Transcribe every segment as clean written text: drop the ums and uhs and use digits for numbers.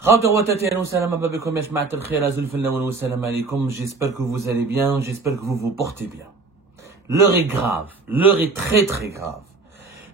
J'espère que vous allez bien, j'espère que vous vous portez bien. L'heure est grave, l'heure est très très grave.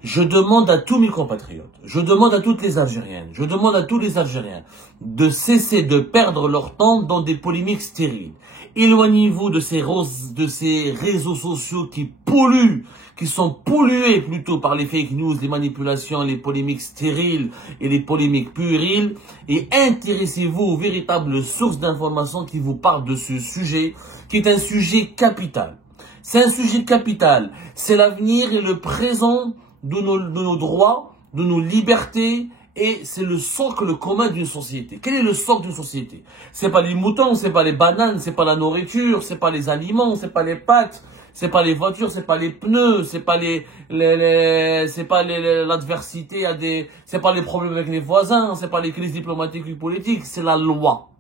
Je demande à tous mes compatriotes, je demande à toutes les Algériennes, je demande à tous les Algériens de cesser de perdre leur temps dans des polémiques stériles. Éloignez-vous de ces réseaux sociaux qui polluent, qui sont pollués plutôt par les fake news, les manipulations, les polémiques stériles et les polémiques puériles, et intéressez-vous aux véritables sources d'informations qui vous parlent de ce sujet, qui est un sujet capital. C'est un sujet capital, c'est l'avenir et le présent de nos droits, de nos libertés, et c'est le socle commun d'une société. Quel est le socle d'une société? C'est pas les moutons, c'est pas les bananes, c'est pas la nourriture, c'est pas les aliments, c'est pas les pâtes, c'est pas les voitures, c'est pas les pneus, c'est pas l'adversité c'est pas les problèmes avec les voisins, c'est pas les crises diplomatiques ou politiques, c'est la loi.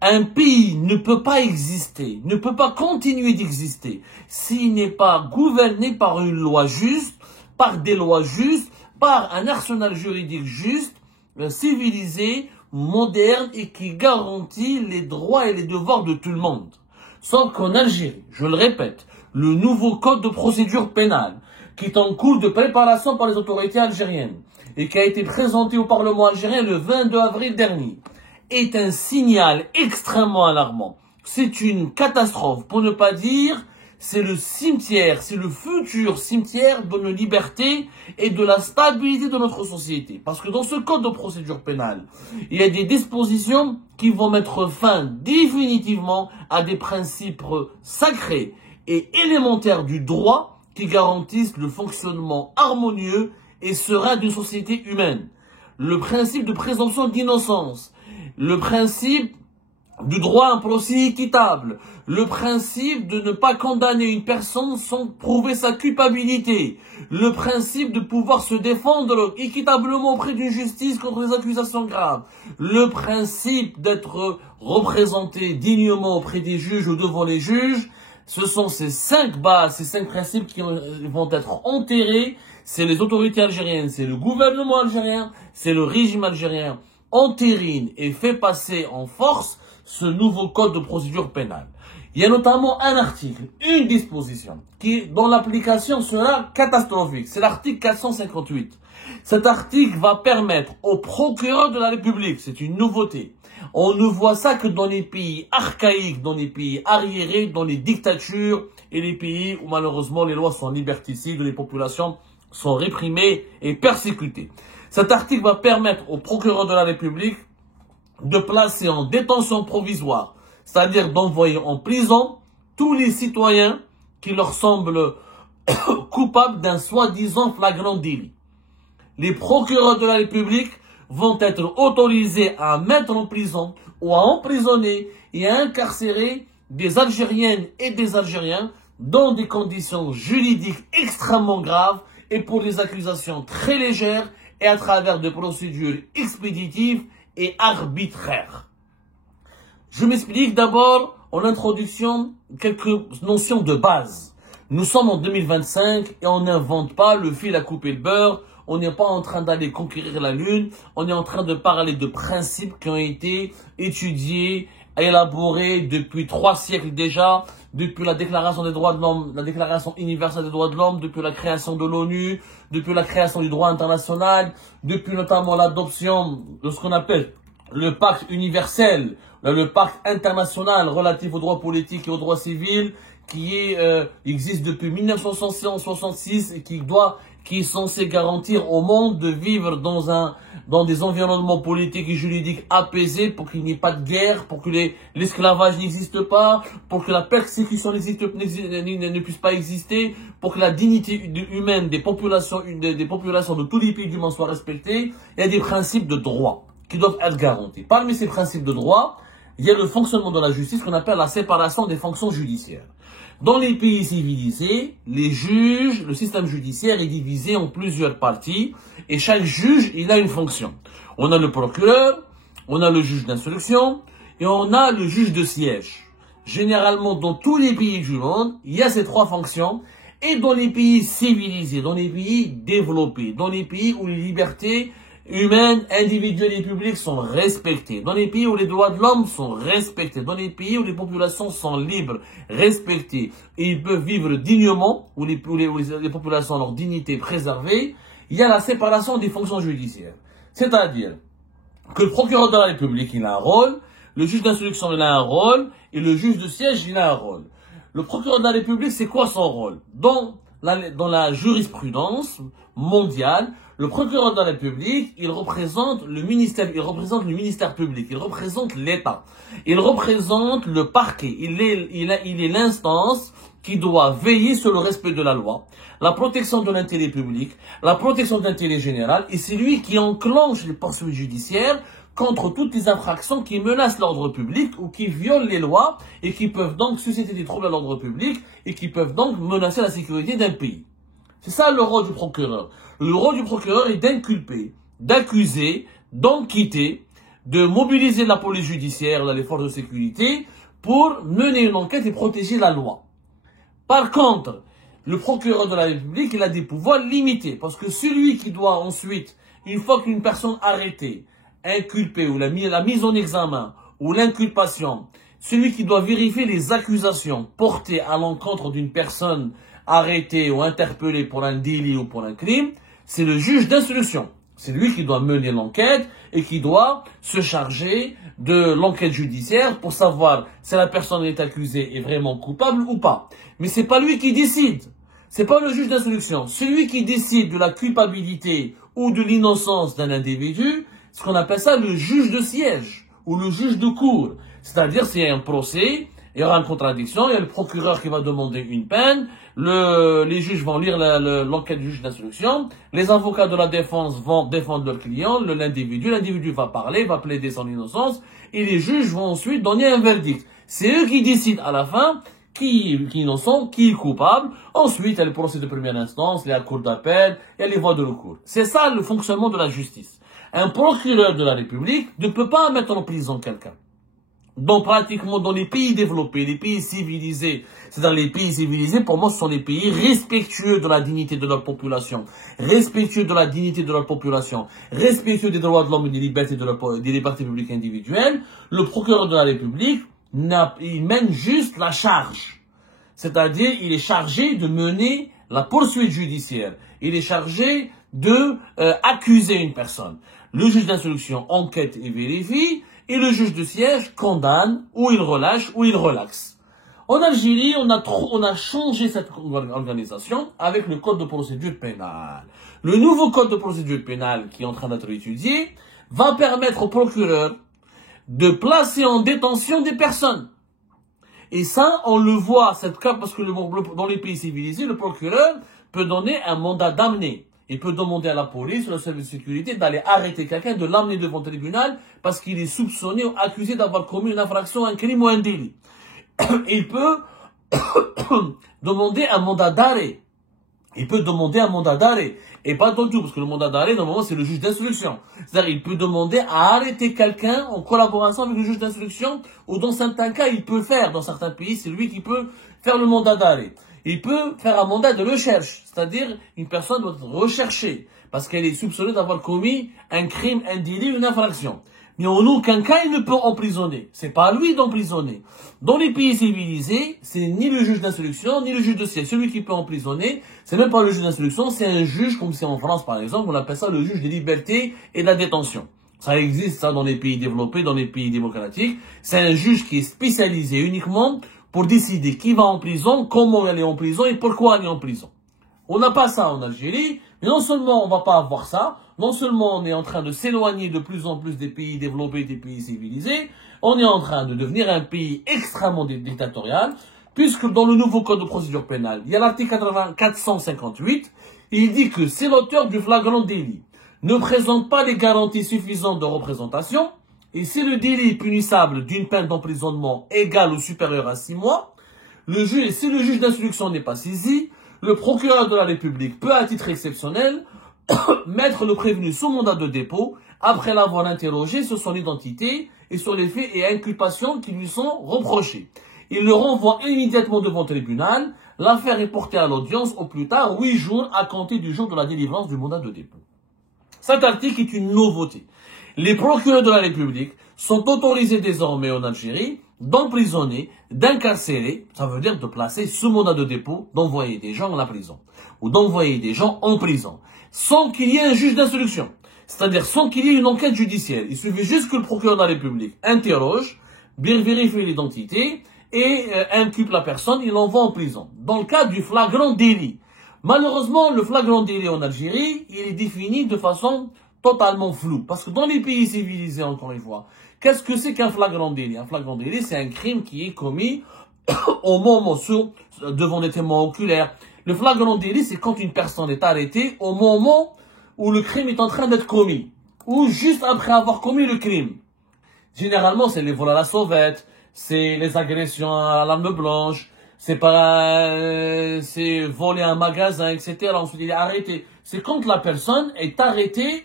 Un pays ne peut pas exister, ne peut pas continuer d'exister s'il n'est pas gouverné par une loi juste, par des lois justes, par un arsenal juridique juste, civilisé, moderne et qui garantit les droits et les devoirs de tout le monde. Sauf qu'en Algérie, je le répète, le nouveau code de procédure pénale, qui est en cours de préparation par les autorités algériennes et qui a été présenté au Parlement algérien le 22 avril dernier, est un signal extrêmement alarmant. C'est une catastrophe, pour ne pas dire, c'est le cimetière, c'est le futur cimetière de nos libertés et de la stabilité de notre société. Parce que dans ce code de procédure pénale, il y a des dispositions qui vont mettre fin définitivement à des principes sacrés et élémentaires du droit qui garantissent le fonctionnement harmonieux et serein d'une société humaine. Le principe de présomption d'innocence, le principe du droit à un procès équitable, le principe de ne pas condamner une personne sans prouver sa culpabilité, le principe de pouvoir se défendre équitablement auprès d'une justice contre des accusations graves, le principe d'être représenté dignement auprès des juges ou devant les juges. Ce sont ces 5 bases, ces 5 principes qui vont être enterrés. C'est les autorités algériennes, c'est le gouvernement algérien, c'est le régime algérien entérine et fait passer en force ce nouveau code de procédure pénale. Il y a notamment un article, une disposition, dont l'application sera catastrophique. C'est l'article 458. Cet article va permettre au procureur de la République, c'est une nouveauté. On ne voit ça que dans les pays archaïques, dans les pays arriérés, dans les dictatures et les pays où malheureusement les lois sont liberticides, où les populations sont réprimées et persécutées. Cet article va permettre au procureur de la République de placer en détention provisoire, c'est-à-dire d'envoyer en prison tous les citoyens qui leur semblent coupables d'un soi-disant flagrant délit. Les procureurs de la République vont être autorisés à mettre en prison ou à emprisonner et à incarcérer des Algériennes et des Algériens dans des conditions juridiques extrêmement graves et pour des accusations très légères et à travers des procédures expéditives et arbitraires. Je m'explique d'abord en introduction quelques notions de base. Nous sommes en 2025 et on n'invente pas le fil à couper le beurre. On n'est pas en train d'aller conquérir la Lune. On est en train de parler de principes qui ont été étudiés, élaborés depuis 3 siècles déjà, depuis la Déclaration des droits de l'homme, la Déclaration universelle des droits de l'homme, depuis la création de l'ONU, depuis la création du droit international, depuis notamment l'adoption de ce qu'on appelle le pacte universel, le pacte international relatif aux droits politiques et aux droits civils, qui existe depuis 1966 et qui est censé garantir au monde de vivre dans des environnements politiques et juridiques apaisés pour qu'il n'y ait pas de guerre, pour que l'esclavage n'existe pas, pour que la persécution ne puisse pas exister, pour que la dignité humaine des populations de tous les pays du monde soit respectée. Il y a des principes de droit qui doivent être garantis. Parmi ces principes de droit, il y a le fonctionnement de la justice qu'on appelle la séparation des fonctions judiciaires. Dans les pays civilisés, les juges, le système judiciaire est divisé en plusieurs parties et chaque juge, il a une fonction. On a le procureur, on a le juge d'instruction et on a le juge de siège. Généralement, dans tous les pays du monde, il y a ces 3 fonctions et dans les pays civilisés, dans les pays développés, dans les pays où les libertés humaines, individuelles et publiques sont respectées. Dans les pays où les droits de l'homme sont respectés. Dans les pays où les populations sont libres, respectées. Et ils peuvent vivre dignement, où les populations ont leur dignité préservée. Il y a la séparation des fonctions judiciaires. C'est-à-dire que le procureur de la République, il a un rôle, le juge d'instruction, il a un rôle, et le juge de siège, il a un rôle. Le procureur de la République, c'est quoi son rôle? Dans la jurisprudence mondiale, le procureur de la République, il représente le ministère public, il représente l'État, il représente le parquet, il est l'instance qui doit veiller sur le respect de la loi, la protection de l'intérêt public, la protection de l'intérêt général, et c'est lui qui enclenche les poursuites judiciaires contre toutes les infractions qui menacent l'ordre public ou qui violent les lois et qui peuvent donc susciter des troubles à l'ordre public et qui peuvent donc menacer la sécurité d'un pays. C'est ça le rôle du procureur. Le rôle du procureur est d'inculper, d'accuser, d'enquêter, de mobiliser la police judiciaire, les forces de sécurité pour mener une enquête et protéger la loi. Par contre, le procureur de la République, il a des pouvoirs limités parce que celui qui doit ensuite, une fois qu'une personne arrêtée, inculpée ou la mise en examen ou l'inculpation, celui qui doit vérifier les accusations portées à l'encontre d'une personne arrêtée ou interpellée pour un délit ou pour un crime, c'est le juge d'instruction. C'est lui qui doit mener l'enquête et qui doit se charger de l'enquête judiciaire pour savoir si la personne est accusée est vraiment coupable ou pas. Mais c'est pas lui qui décide. C'est pas le juge d'instruction. Celui qui décide de la culpabilité ou de l'innocence d'un individu, ce qu'on appelle ça le juge de siège ou le juge de cour. C'est-à-dire, s'il y a un procès, il y aura une contradiction, il y a le procureur qui va demander une peine, les juges vont lire l'enquête du juge d'instruction, les avocats de la défense vont défendre leur client, l'individu va parler, va plaider son innocence, et les juges vont ensuite donner un verdict. C'est eux qui décident à la fin qui est innocent, qui est coupable. Ensuite, il y a le procès de première instance, il y a la cour d'appel, il y a les voies de recours. C'est ça le fonctionnement de la justice. Un procureur de la République ne peut pas mettre en prison quelqu'un. Donc, pratiquement, dans les pays développés, les pays civilisés, c'est-à-dire les pays civilisés, pour moi, ce sont les pays respectueux de la dignité de leur population, respectueux de la dignité de leur population, respectueux des droits de l'homme et des libertés publiques individuelles. Le procureur de la République, il mène juste la charge. C'est-à-dire, il est chargé de mener la poursuite judiciaire. Il est chargé de accuser une personne. Le juge d'instruction enquête et vérifie, et le juge de siège condamne, ou il relâche, ou il relaxe. En Algérie, on a changé cette organisation avec le code de procédure pénale. Le nouveau code de procédure pénale qui est en train d'être étudié va permettre au procureur de placer en détention des personnes. Et ça, on le voit, cette cas, parce que dans les pays civilisés, le procureur peut donner un mandat d'amener. Il peut demander à la police, au service de sécurité, d'aller arrêter quelqu'un, de l'amener devant le tribunal, parce qu'il est soupçonné ou accusé d'avoir commis une infraction, un crime ou un délit. Il peut demander un mandat d'arrêt. Il peut demander un mandat d'arrêt. Et pas du tout, parce que le mandat d'arrêt, normalement, c'est le juge d'instruction. C'est-à-dire, il peut demander à arrêter quelqu'un en collaboration avec le juge d'instruction, ou dans certains cas, il peut faire, dans certains pays, c'est lui qui peut faire le mandat d'arrêt. Il peut faire un mandat de recherche, c'est-à-dire une personne doit être recherchée parce qu'elle est soupçonnée d'avoir commis un crime, un délit, une infraction. Mais en aucun cas, il ne peut emprisonner. C'est pas à lui d'emprisonner. Dans les pays civilisés, c'est ni le juge d'instruction, ni le juge de siège. Celui qui peut emprisonner, c'est même pas le juge d'instruction, c'est un juge, comme c'est en France par exemple, on appelle ça le juge des libertés et de la détention. Ça existe, ça, dans les pays développés, dans les pays démocratiques. C'est un juge qui est spécialisé uniquement pour décider qui va en prison, comment aller en prison et pourquoi aller en prison. On n'a pas ça en Algérie, mais non seulement on va pas avoir ça, non seulement on est en train de s'éloigner de plus en plus des pays développés, des pays civilisés, on est en train de devenir un pays extrêmement dictatorial, puisque dans le nouveau code de procédure pénale, il y a l'article 458, il dit que c'est l'auteur du flagrant délit ne présente pas les garanties suffisantes de représentation, et si le délit est punissable d'une peine d'emprisonnement égale ou supérieure à 6 mois, si le juge d'instruction n'est pas saisi, le procureur de la République peut, à titre exceptionnel, mettre le prévenu sous mandat de dépôt après l'avoir interrogé sur son identité et sur les faits et inculpations qui lui sont reprochés. Il le renvoie immédiatement devant le tribunal. L'affaire est portée à l'audience au plus tard 8 jours à compter du jour de la délivrance du mandat de dépôt. Cet article est une nouveauté. Les procureurs de la République sont autorisés désormais en Algérie d'emprisonner, d'incarcérer, ça veut dire de placer sous mandat de dépôt, d'envoyer des gens à la prison, ou d'envoyer des gens en prison, sans qu'il y ait un juge d'instruction, c'est-à-dire sans qu'il y ait une enquête judiciaire. Il suffit juste que le procureur de la République interroge, bien vérifie l'identité, et inculpe la personne, il l'envoie en prison, dans le cadre du flagrant délit. Malheureusement, le flagrant délit en Algérie, il est défini de façon totalement floue. Parce que dans les pays civilisés, encore une fois, qu'est-ce que c'est qu'un flagrant délit? Un flagrant délit, c'est un crime qui est commis au moment devant des témoins oculaires. Le flagrant délit, c'est quand une personne est arrêtée au moment où le crime est en train d'être commis. Ou juste après avoir commis le crime. Généralement, c'est les vols à la sauvette, c'est les agressions à l'arme blanche, c'est voler un magasin, etc. Ensuite, il est arrêté. C'est quand la personne est arrêtée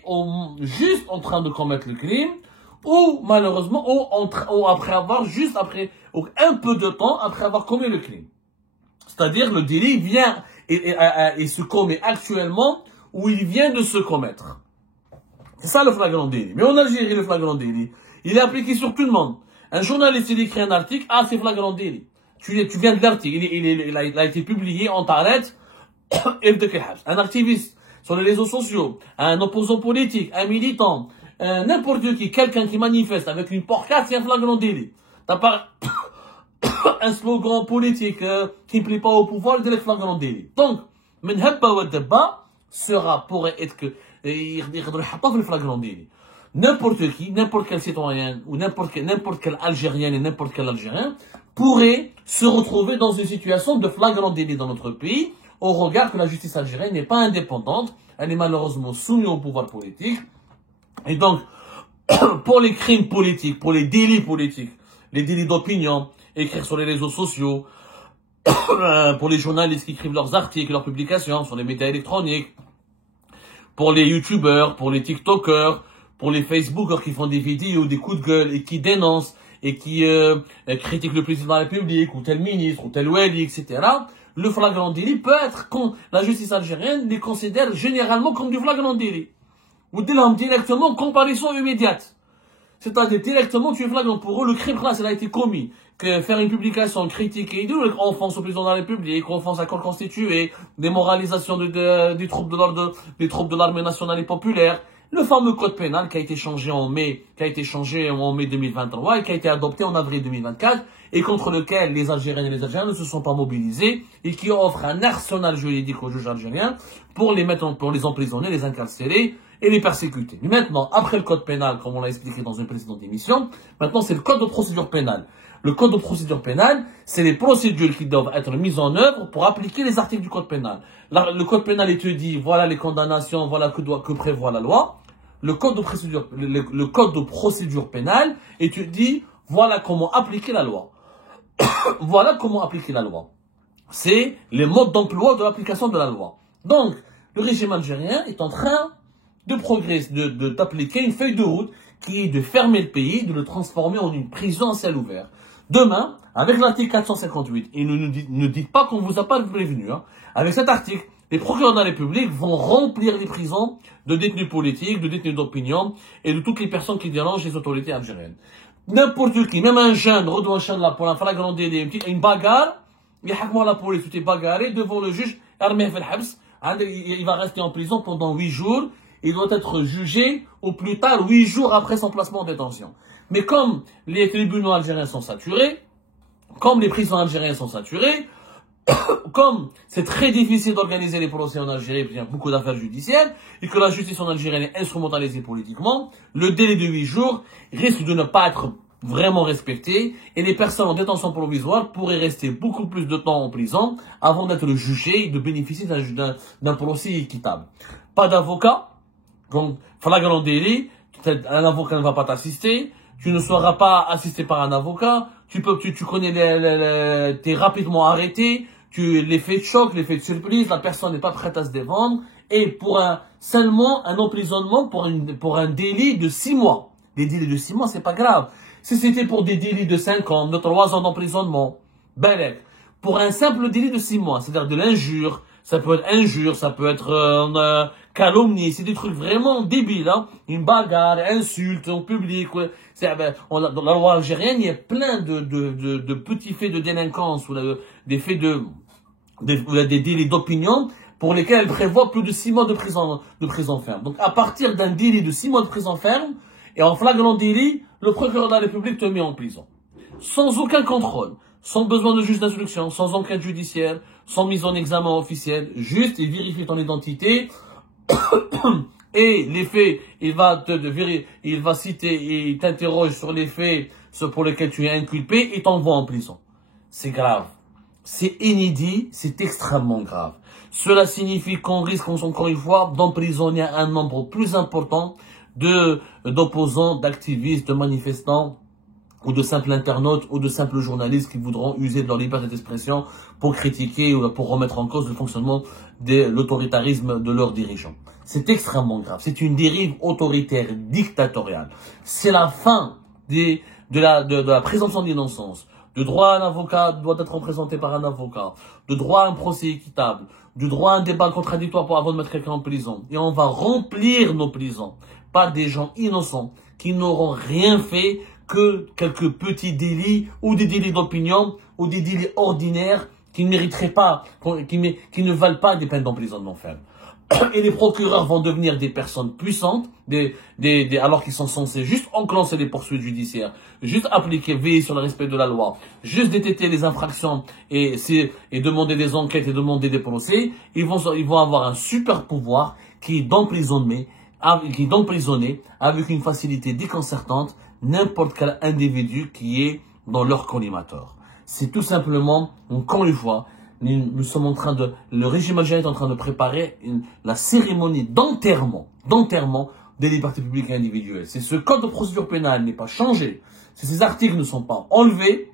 juste en train de commettre le crime, ou malheureusement, ou après avoir, ou un peu de temps après avoir commis le crime. C'est-à-dire, le délit vient et se commet actuellement, où il vient de se commettre. C'est ça le flagrant délit. Mais en Algérie, le flagrant délit, il est appliqué sur tout le monde. Un journaliste, il écrit un article, c'est flagrant délit. Tu viens de l'article, il a été publié, on t'arrête, un activiste sur les réseaux sociaux, un opposant politique, un militant, n'importe qui, quelqu'un qui manifeste avec une pancarte, c'est un flagrant délit. T'as pas un slogan politique qui ne plaît pas au pouvoir, c'est un flagrant délit. Donc, pourrait être que le flagrant délit. N'importe qui, n'importe quel citoyen, ou n'importe quel Algérien et n'importe quel Algérien pourrait se retrouver dans une situation de flagrant délit dans notre pays, au regard que la justice algérienne n'est pas indépendante, elle est malheureusement soumise au pouvoir politique. Et donc, pour les crimes politiques, pour les délits politiques, les délits d'opinion, écrire sur les réseaux sociaux, pour les journalistes qui écrivent leurs articles, leurs publications sur les médias électroniques, pour les youtubeurs, pour les tiktokers, pour les facebookers qui font des vidéos, des coups de gueule et qui dénoncent et qui critiquent le président de la République ou tel ministre ou tel wali, etc. Le flagrant délit peut être, la justice algérienne les considère généralement comme du flagrant délit. Ou directement comparaison immédiate. C'est-à-dire directement tu es flagrant pour eux, le crime là, ça a été commis. Que faire une publication critiquée, offense au président de la République, offense à corps constitué, démoralisation des troupes de l'armée nationale et populaire. Le fameux code pénal qui a été changé en mai 2023 et qui a été adopté en avril 2024 et contre lequel les Algériens et les Algériens ne se sont pas mobilisés et qui offre un arsenal juridique aux juges algériens pour les emprisonner, les incarcérer et les persécuter. Mais maintenant, après le code pénal, comme on l'a expliqué dans une précédente émission, maintenant c'est le code de procédure pénale. Le code de procédure pénale, c'est les procédures qui doivent être mises en œuvre pour appliquer les articles du code pénal. Le code pénal, il te dit, voilà les condamnations, voilà que prévoit la loi. Le code de procédure pénale, et tu dis, voilà comment appliquer la loi. Voilà comment appliquer la loi. C'est les modes d'emploi de l'application de la loi. Donc, le régime algérien est en train de progresser, d'appliquer une feuille de route qui est de fermer le pays, de le transformer en une prison à ciel ouvert. Demain, avec l'article 458, et ne dites pas qu'on vous a pas prévenu, hein, avec cet article, les procureurs de la République vont remplir les prisons de détenus politiques, de détenus d'opinion et de toutes les personnes qui dérangent les autorités algériennes. N'importe qui, même un jeune, redouane un jeune là pour un flagrant délit, une bagarre, il y a la police, tu t'es bagarré devant le juge, il va rester en prison pendant 8 jours, il doit être jugé au plus tard 8 jours après son placement en détention. Mais comme les tribunaux algériens sont saturés, comme les prisons algériennes sont saturées, comme c'est très difficile d'organiser les procès en Algérie, parce qu'il y a beaucoup d'affaires judiciaires, et que la justice en Algérie est instrumentalisée politiquement, le délai de 8 jours risque de ne pas être vraiment respecté, et les personnes en détention provisoire pourraient rester beaucoup plus de temps en prison avant d'être jugées et de bénéficier d'un procès équitable. Pas d'avocat, donc flagrant délit, un avocat ne va pas t'assister, tu ne seras pas assisté par un avocat, tu connais t'es rapidement arrêté, l'effet de choc, l'effet de surprise, la personne n'est pas prête à se défendre, et pour seulement un emprisonnement pour un délit de 6 mois. Des délits de 6 mois, c'est pas grave. Si c'était pour des délits de 5 ans, de 3 ans d'emprisonnement, pour un simple délit de 6 mois, c'est-à-dire de l'injure, ça peut être calomnier, c'est des trucs vraiment débiles, hein. Une bagarre, insulte en public, ouais. Dans la loi algérienne, il y a plein de petits faits de délinquance, ou des faits des délits d'opinion, pour lesquels elle prévoit plus de 6 mois de prison ferme. Donc, à partir d'un délit de 6 mois de prison ferme, et en flagrant délit, le procureur de la République te met en prison. Sans aucun contrôle, sans besoin de juge d'instruction, sans enquête judiciaire, sans mise en examen officiel, juste il vérifie ton identité, et les faits, il va citer et il t'interroge sur les faits pour lesquels tu es inculpé et t'envoie en prison. C'est grave. C'est inédit, c'est extrêmement grave. Cela signifie qu'on risque, encore une fois, d'emprisonner un nombre plus important d'opposants, d'activistes, de manifestants, ou de simples internautes, ou de simples journalistes qui voudront user de leur liberté d'expression pour critiquer ou pour remettre en cause le fonctionnement de l'autoritarisme de leurs dirigeants. C'est extrêmement grave. C'est une dérive autoritaire, dictatoriale. C'est la fin de la présomption d'innocence. Le droit à un avocat doit être représenté par un avocat. Le droit à un procès équitable. Du droit à un débat contradictoire avant de mettre quelqu'un en prison. Et on va remplir nos prisons par des gens innocents qui n'auront rien fait que quelques petits délits ou des délits d'opinion ou des délits ordinaires qui ne mériteraient pas, qui ne valent pas des peines d'emprisonnement ferme. Et les procureurs vont devenir des personnes puissantes, alors qu'ils sont censés juste enclencher les poursuites judiciaires, juste appliquer, veiller sur le respect de la loi, juste détecter les infractions et demander des enquêtes et demander des procès. Ils vont avoir un super pouvoir qui est d'emprisonner avec une facilité déconcertante n'importe quel individu qui est dans leur collimateur. C'est tout simplement, encore une fois, nous sommes en train le régime algérien est en train de préparer la cérémonie d'enterrement des libertés publiques et individuelles. Si ce code de procédure pénale n'est pas changé, si ces articles ne sont pas enlevés,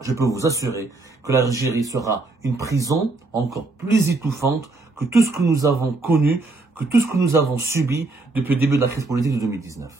je peux vous assurer que l'Algérie sera une prison encore plus étouffante que tout ce que nous avons connu, que tout ce que nous avons subi depuis le début de la crise politique de 2019.